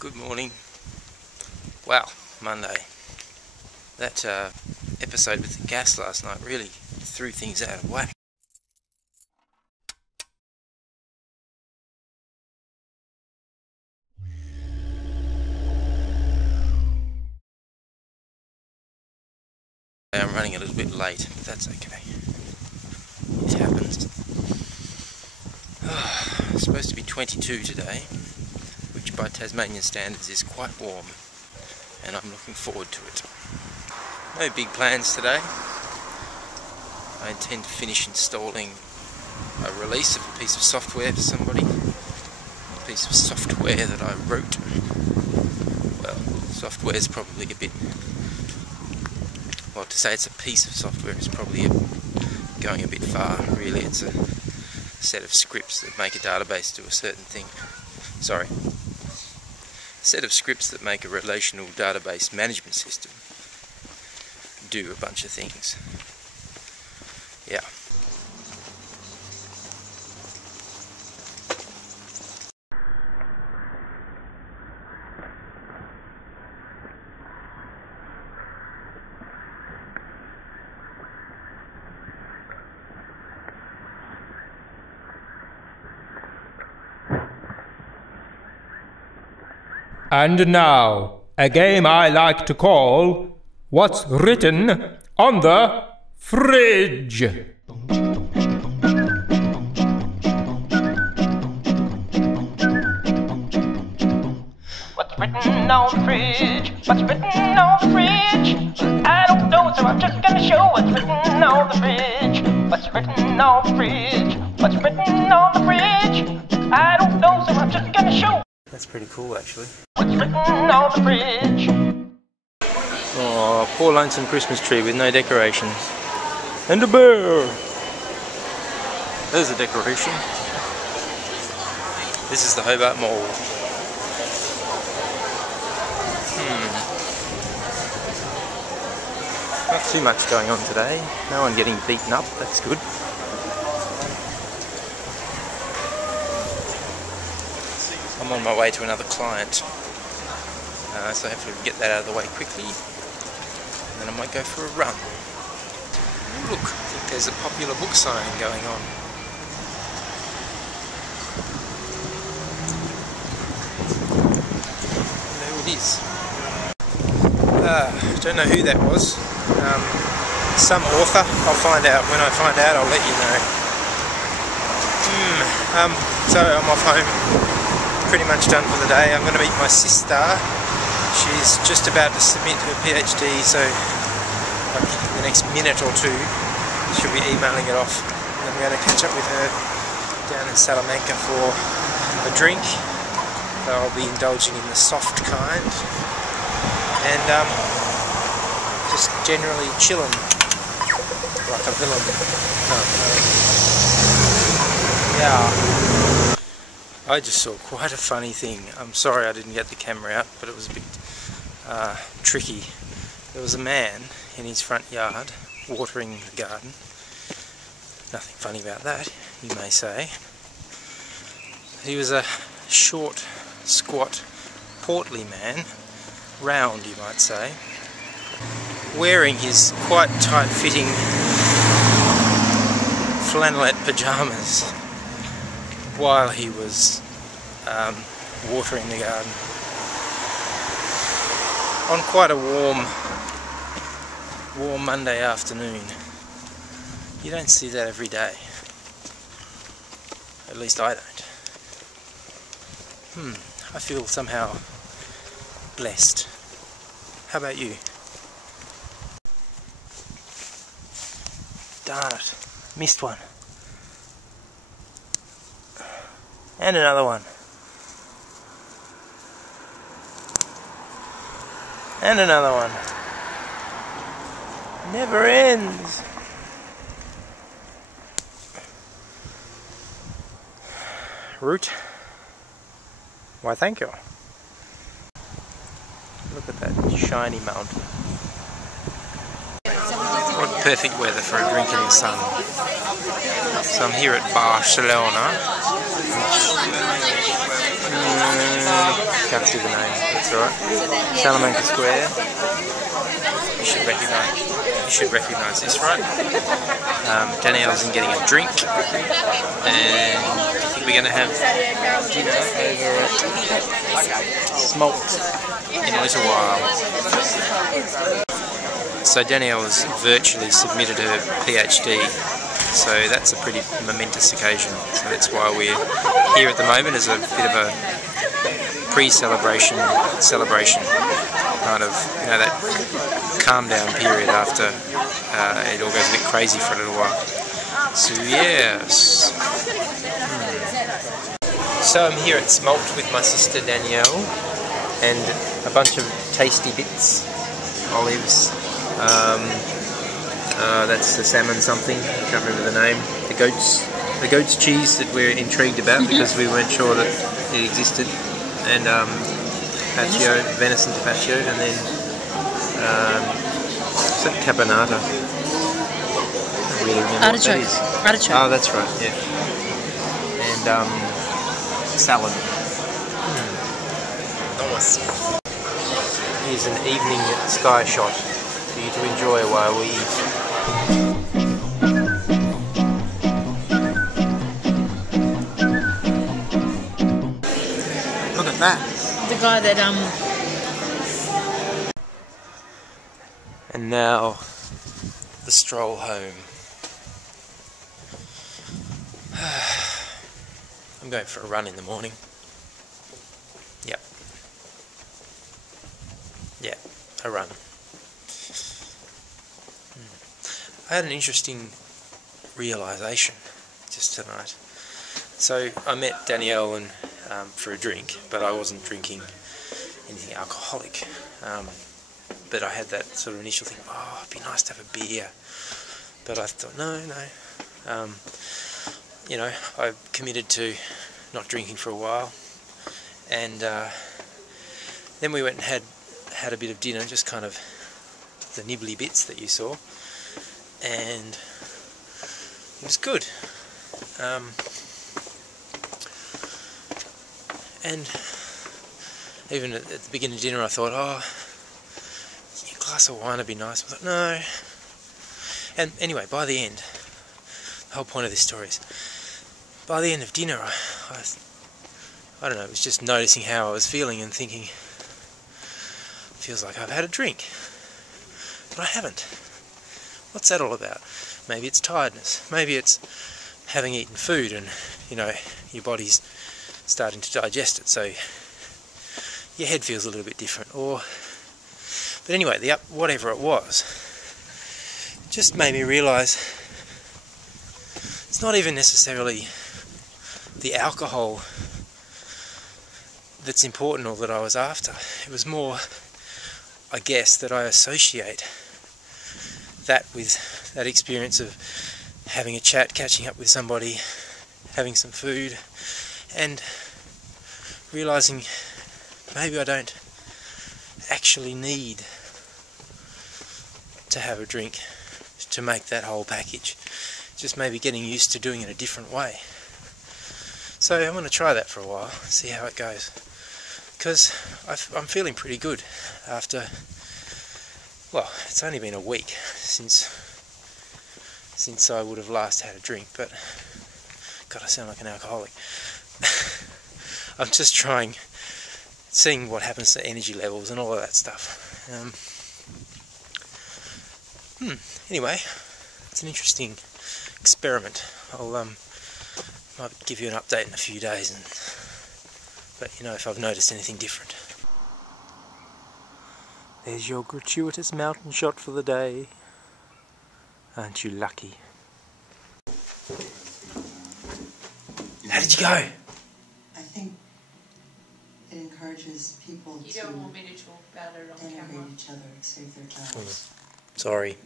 Good morning. Wow, Monday. That episode with the gas last night really threw things out of whack. I'm running a little bit late, but that's okay. It happens. It's supposed to be 22 today, which by Tasmanian standards is quite warm, and I'm looking forward to it. No big plans today. I intend to finish installing a release of a piece of software for somebody. A piece of software that I wrote. Well, software is probably a bit... Well, to say it's a piece of software is probably going a bit far. Really, it's a set of scripts that make a database do a certain thing. Sorry. A set of scripts that make a relational database management system do a bunch of things. Yeah. And now, a game I like to call What's Written on the Fridge. What's written on the fridge? What's written on the fridge? I don't know, so I'm just gonna show what's written on the fridge. What's written on the fridge? What's written on the fridge? I don't know, so I'm just gonna show. That's pretty cool, actually. What's written on the fridge? Oh, poor lonesome Christmas tree with no decorations. And a bear! There's a decoration. This is the Hobart Mall. Not too much going on today. No one getting beaten up, that's good. I'm on my way to another client, so hopefully we can get that out of the way quickly, and then I might go for a run. Ooh, look, I think there's a popular book signing going on. There it is. Don't know who that was. Some author. I'll find out. When I find out, I'll let you know. So I'm off home. Pretty much done for the day. I'm going to meet my sister. She's just about to submit her PhD, so like the next minute or two she'll be emailing it off. And I'm going to catch up with her down in Salamanca for a drink. So I'll be indulging in the soft kind and just generally chilling like a villain. Yeah. I just saw quite a funny thing. I'm sorry I didn't get the camera out, but it was a bit tricky. There was a man in his front yard watering the garden. Nothing funny about that, you may say. He was a short, squat, portly man, round you might say, wearing his quite tight-fitting flannelette pyjamas while he was watering the garden on quite a warm Monday afternoon. You don't see that every day. At least I don't. I feel somehow blessed. How about you? Darn it, missed one. And another one. And another one. Never ends. Root. Why, thank you. Look at that shiny mountain. What perfect weather for a drink in the sun. So I'm here at Barcelona. Can't see the name. That's all right. Salamanca Square. You should recognise this, right? Danielle's in getting a drink, and I think we're going to have dinner over at Smolt in a little while. So Danielle has virtually submitted her PhD, so that's a pretty momentous occasion. So that's why we're here at the moment, as a bit of a pre-celebration, kind of, you know, that calm down period after it all goes a bit crazy for a little while. So yes. So I'm here at Smolt with my sister Danielle and a bunch of tasty bits, olives. That's the salmon something, I can't remember the name. The goat's cheese that we're intrigued about because we weren't sure that it existed. And venison tapatio, and then what's that, caponata? I don't really remember Artichoke. what that is. Artichoke. Oh, that's right, yeah. And salad. Nice. Here's an evening sky shot for you to enjoy while we eat. Look at that. The guy that And now the stroll home. I'm going for a run in the morning. Yep. Yeah, a run. I had an interesting realisation just tonight. So I met Danielle and for a drink, but I wasn't drinking anything alcoholic. But I had that sort of initial thing, oh, it'd be nice to have a beer. But I thought, no. You know, I committed to not drinking for a while. And then we went and had a bit of dinner, just kind of the nibbly bits that you saw. And it was good. And even at the beginning of dinner I thought, oh, a glass of wine would be nice. I thought, no. And anyway, by the end, the whole point of this story is, by the end of dinner, I don't know, it was just noticing how I was feeling and thinking, feels like I've had a drink, but I haven't. What's that all about? Maybe it's tiredness. Maybe it's having eaten food and, you know, your body's starting to digest it, so your head feels a little bit different. But anyway, whatever it was, just made me realise it's not even necessarily the alcohol that's important or that I was after. It was more, I guess, that I associate that with that experience of having a chat, catching up with somebody, having some food, and realising maybe I don't actually need to have a drink to make that whole package. Just maybe getting used to doing it a different way. So I'm going to try that for a while, see how it goes. Because I'm feeling pretty good after, well, it's only been a week since I would have last had a drink, but God, I sound like an alcoholic. I'm just seeing what happens to energy levels and all of that stuff. Anyway, it's an interesting experiment. I'll might give you an update in a few days and let you know if I've noticed anything different. There's your gratuitous mountain shot for the day. Aren't you lucky? How did you go? I think it encourages people you to don't want me to talk about it on camera. denigrate each other, save their time. Sorry.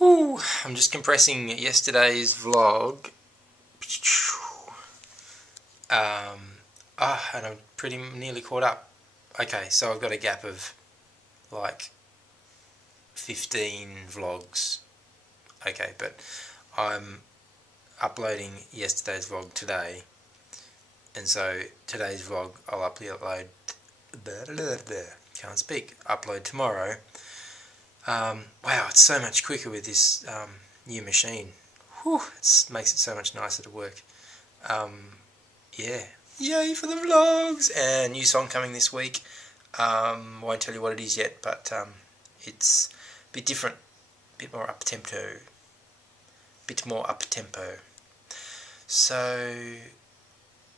Ooh, I'm just compressing yesterday's vlog. And I'm pretty nearly caught up. Okay, so I've got a gap of like 15 vlogs. Okay, but I'm uploading yesterday's vlog today, And so today's vlog I'll upload, can't speak, upload tomorrow. Wow, it's so much quicker with this new machine. Whew, it makes it so much nicer to work. Yeah, yay for the vlogs! And new song coming this week. Won't tell you what it is yet, but it's a bit different, a bit more up-tempo. So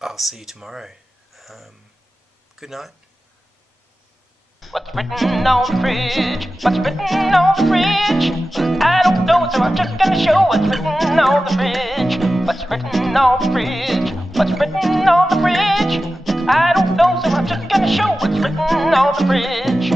I'll see you tomorrow. Good night. What's written on the fridge? What's written on the fridge? I don't know, so I'm just gonna show what's written on the fridge. What's written on the fridge? What's written on the fridge? I don't know, so I'm just gonna show what's written on the fridge.